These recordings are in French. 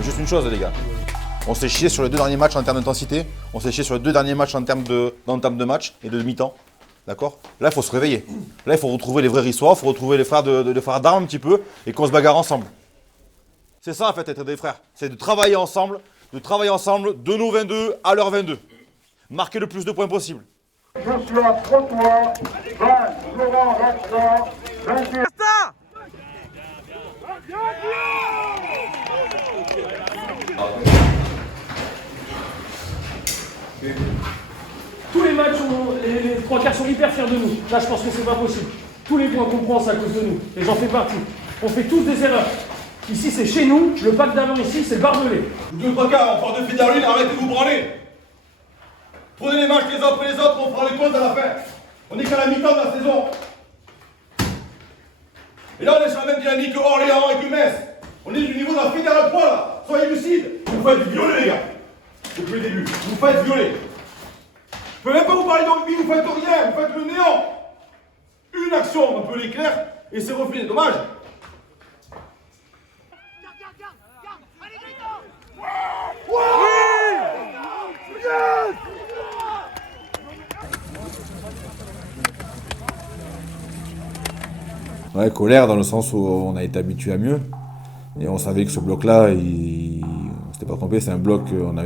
Juste une chose les gars, on s'est chié sur les 2 derniers matchs en termes d'intensité, on s'est chié sur les 2 derniers matchs en termes d'entame de match et de mi-temps, d'accord? Là il faut se réveiller, là il faut retrouver les vrais histoires, il faut retrouver les frères d'armes un petit peu et qu'on se bagarre ensemble. C'est ça en fait être des frères, c'est de travailler ensemble de nos 22 à leurs 22. Marquer le plus de points possible. Joshua Protois, 20, Laurent Rachard, 21. Tous les matchs, les 3 quarts sont hyper fiers de nous. Là, je pense que c'est pas possible. Tous les points qu'on prend, c'est à cause de nous. Et j'en fais partie. On fait tous des erreurs. Ici, c'est chez nous. Le pack d'avant ici, c'est le barbelé. 2-3 quarts, on part de Fédarune, arrêtez de vous branler. Prenez les matchs les uns après les autres, on fera les comptes à la fin. On est qu'à la mi-temps de la saison. Et là, on est sur la même dynamique que Orléans et que Metz. On est du niveau de la Fédérale 3 là. Soyez lucides. Vous faites violer les gars. Depuis le début. Vous faites violer. Je peux même pas vous parler de rugby, vous faites rien, vous faites le néant. Une action, un peu l'éclair, et c'est reflet. Dommage. Ouais, colère dans le sens où on a été habitué à mieux. Et on savait que ce bloc-là, on s'était pas trompé, c'est un bloc, on a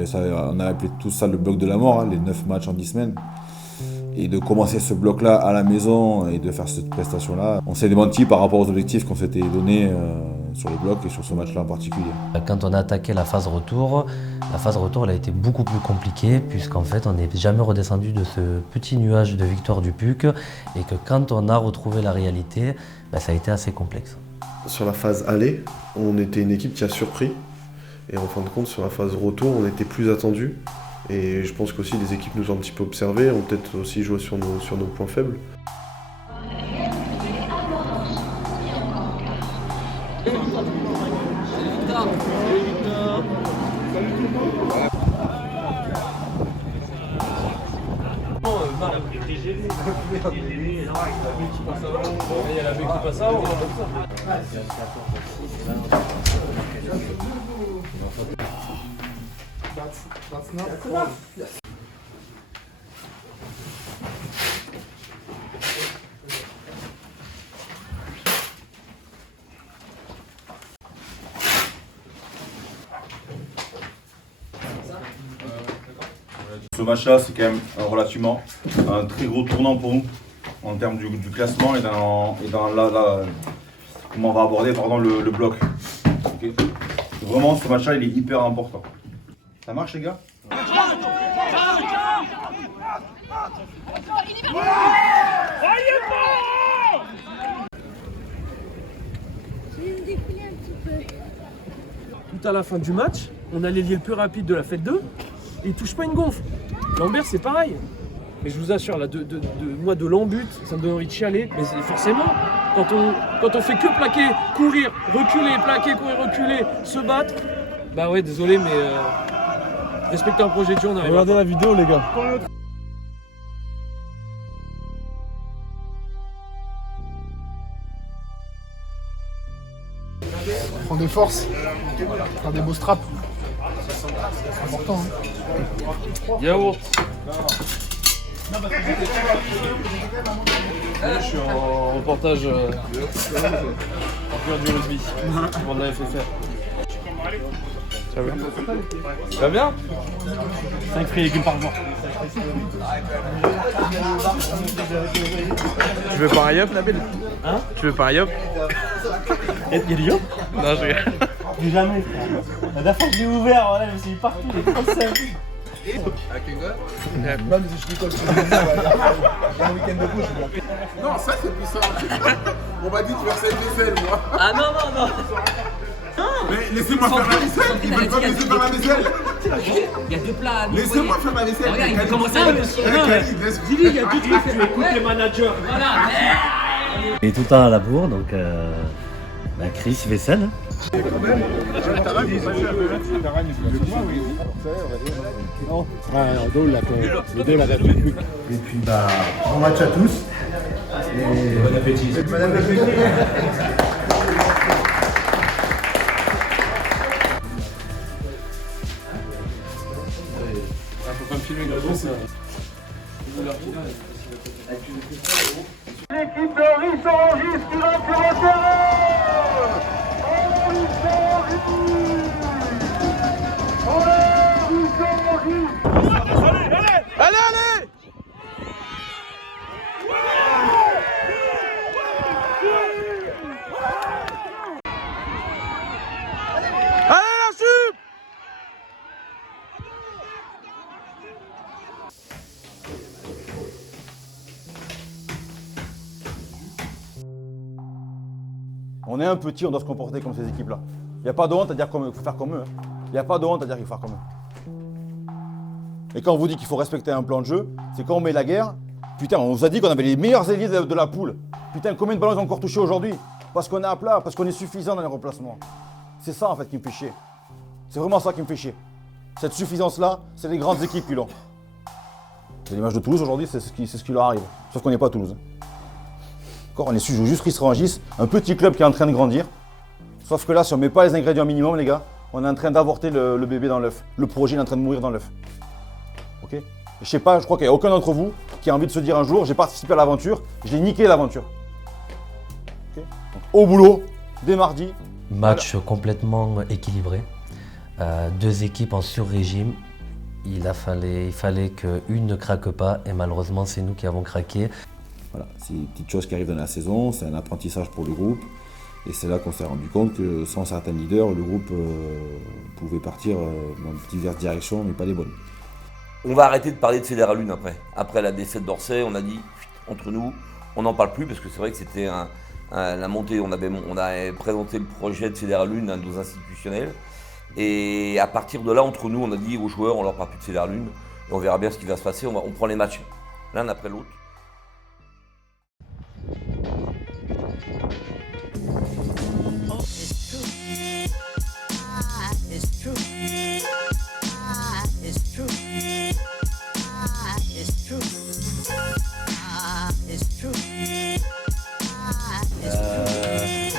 appelé tout ça le bloc de la mort, hein, les 9 matchs en 10 semaines. Et de commencer ce bloc-là à la maison et de faire cette prestation-là, on s'est démenti par rapport aux objectifs qu'on s'était donnés sur le bloc et sur ce match-là en particulier. Quand on a attaqué la phase retour elle a été beaucoup plus compliquée puisqu'en fait on n'est jamais redescendu de ce petit nuage de victoire du PUC et que quand on a retrouvé la réalité, ça a été assez complexe. Sur la phase aller, on était une équipe qui a surpris et en fin de compte sur la phase retour on était plus attendu et je pense qu'aussi les équipes nous ont un petit peu observé, ont peut-être aussi joué sur nos points faibles. Ce match-là, c'est quand même relativement un très gros tournant pour nous en termes du classement et dans comment on va aborder le bloc. Okay. Vraiment, ce match-là, il est hyper important. Ça marche, les gars? Tout à la fin du match, on a l'ailier le plus rapide de la fête 2 et il touche pas une gonfle. Lambert, c'est pareil. Mais je vous assure, là, moi, de l'embut, ça me donne envie de chialer. Mais forcément, quand on fait que plaquer, courir, reculer, plaquer, courir, reculer, se battre, bah ouais, désolé, mais respecter un projet de jeu, on arrive. Regardez la vidéo, les gars. Prendre des forces, faire des beaux straps. C'est important. Hein. Yaourt. Je suis en reportage en pur du rugby. On l'avait fait faire. Ça va bien? Ça va bien? 5 fruits et légumes par jour. Tu veux pas un yop, Nabil? Hein? Tu veux pas un yop? Y'a du yop? Non, je regarde. J'ai jamais, frère. La dernière fois que je l'ai ouvert, voilà, je me suis mis partout, j'ai 35. Avec une gueule? Non, mais je décolle. J'ai un week-end de bouche. Non, ça c'est puissant. On m'a dit de faire cette vaisselle, moi. Ah non, non, non. Mais laissez-moi faire la vaisselle. Ils veulent pas me laisser faire la vaisselle. Il y a deux plats. Laissez-moi faire la vaisselle. Regarde, il commence à Dis-lui, il y a tout qui fait. Écoute les managers. Voilà. Il est tout le temps à la bourre, donc Bah Chris Vaisselle. Et puis bah, bon match à tous. Et bon appétit. Bon appétit. L'équipe de Rissorangis qui va sur le terrain. On est un petit, on doit se comporter comme ces équipes-là. Il n'y a pas de honte à dire qu'il faut faire comme eux. Il n'y a pas de honte à dire qu'il faut faire comme eux. Et quand on vous dit qu'il faut respecter un plan de jeu, c'est quand on met la guerre. Putain, on vous a dit qu'on avait les meilleurs ailiers de la poule. Putain, combien de ballons ils ont encore touchés aujourd'hui? Parce qu'on est à plat, parce qu'on est suffisant dans les remplacements. C'est ça en fait qui me fait chier. C'est vraiment ça qui me fait chier. Cette suffisance-là, c'est les grandes équipes qui l'ont. C'est l'image de Toulouse aujourd'hui, c'est ce qui leur arrive. Sauf qu'on n'est pas à Toulouse. On est juste Rissorangis, un petit club qui est en train de grandir. Sauf que là, si on ne met pas les ingrédients minimum, les gars, on est en train d'avorter le bébé dans l'œuf. Le projet est en train de mourir dans l'œuf. Ok? Et je sais pas, je crois qu'il n'y a aucun d'entre vous qui a envie de se dire un jour, j'ai participé à l'aventure, je l'ai niqué l'aventure. Okay? Au boulot, dès mardi. Match complètement équilibré. Deux équipes en sur-régime. Il fallait qu'une ne craque pas et malheureusement, c'est nous qui avons craqué. Voilà, c'est des petites choses qui arrivent dans la saison, c'est un apprentissage pour le groupe. Et c'est là qu'on s'est rendu compte que sans certains leaders, le groupe pouvait partir dans diverses directions, mais pas les bonnes. On va arrêter de parler de Fédéralune après. Après la défaite d'Orsay, on a dit, entre nous, on n'en parle plus parce que c'est vrai que c'était la montée. On a présenté le projet de Fédéralune à nos institutionnels. Et à partir de là, entre nous, on a dit aux joueurs, on leur parle plus de Fédéralune. Et on verra bien ce qui va se passer. On prend les matchs l'un après l'autre.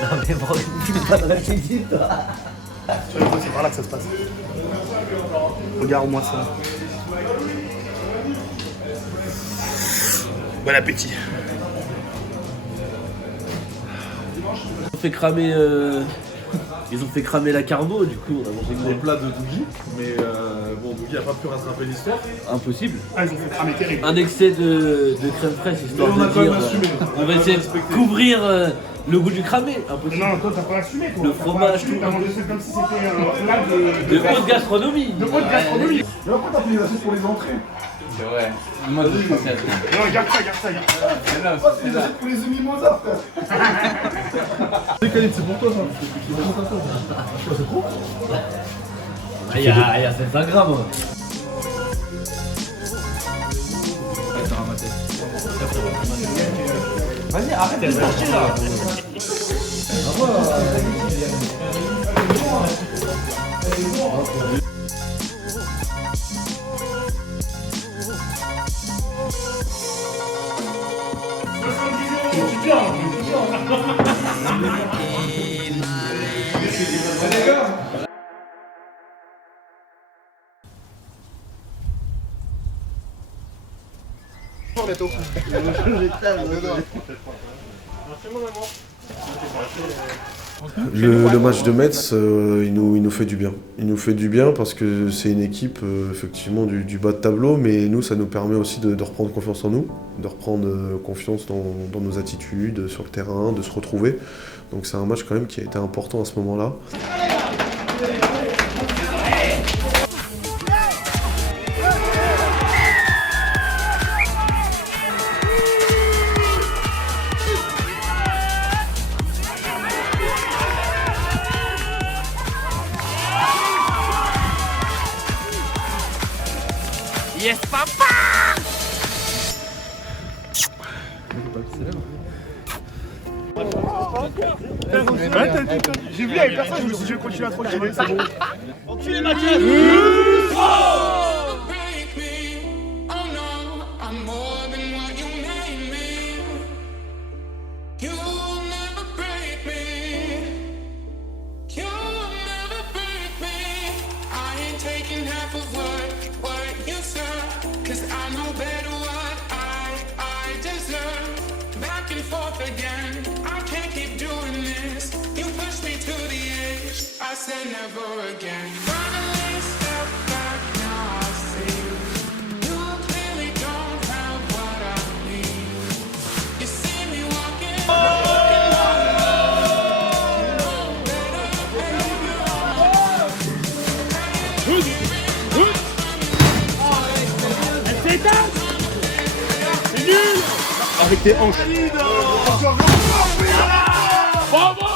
Non mais bon, tu pas dans la cuisine toi. C'est par là que ça se passe. Regarde-moi ça. Bon appétit. Ils ont fait cramer la carbo, du coup on a mangé Le plat de Dougie, mais bon, Dougie n'a pas pu rattraper l'histoire. impossible. Ah, ils ont fait cramer terrible. Un excès de crème fraîche histoire Mais on a de quand même dire assumé. on va essayer de couvrir le goût du cramé. Impossible. Non, toi t'as pas assumé toi. Le T'as pas fromage, assumé, tout. T'as mangé ça comme si c'était un plat De haute gastronomie. de haute gastronomie. Mais pourquoi t'as pris les assiettes pour les entrées? C'est vrai. Moi, je pense à ça. Non, garde ça. C'est là, Pourquoi c'est les là. assiettes pour les mimosas, frère? C'est Khalid, c'est pour toi ça. C'est présentation. C'est trop? Il y a 700 grammes. Vas-y, arrête de chercher là. Le match de Metz, il nous fait du bien. Il nous fait du bien parce que c'est une équipe effectivement du bas de tableau, mais nous, ça nous permet aussi de reprendre confiance en nous, de reprendre confiance dans nos attitudes sur le terrain, de se retrouver. Donc c'est un match quand même qui a été important à ce moment-là. Yes, papa! J'ai vu avec personne, je me suis dit je vais continuer à tranquiller, c'est bon. Enculé Mathias. I said never again. Finally step back, now I see you clearly don't have what I need. You see me walking, Elle s'éteint. C'est nul. Avec tes hanches. Bravo.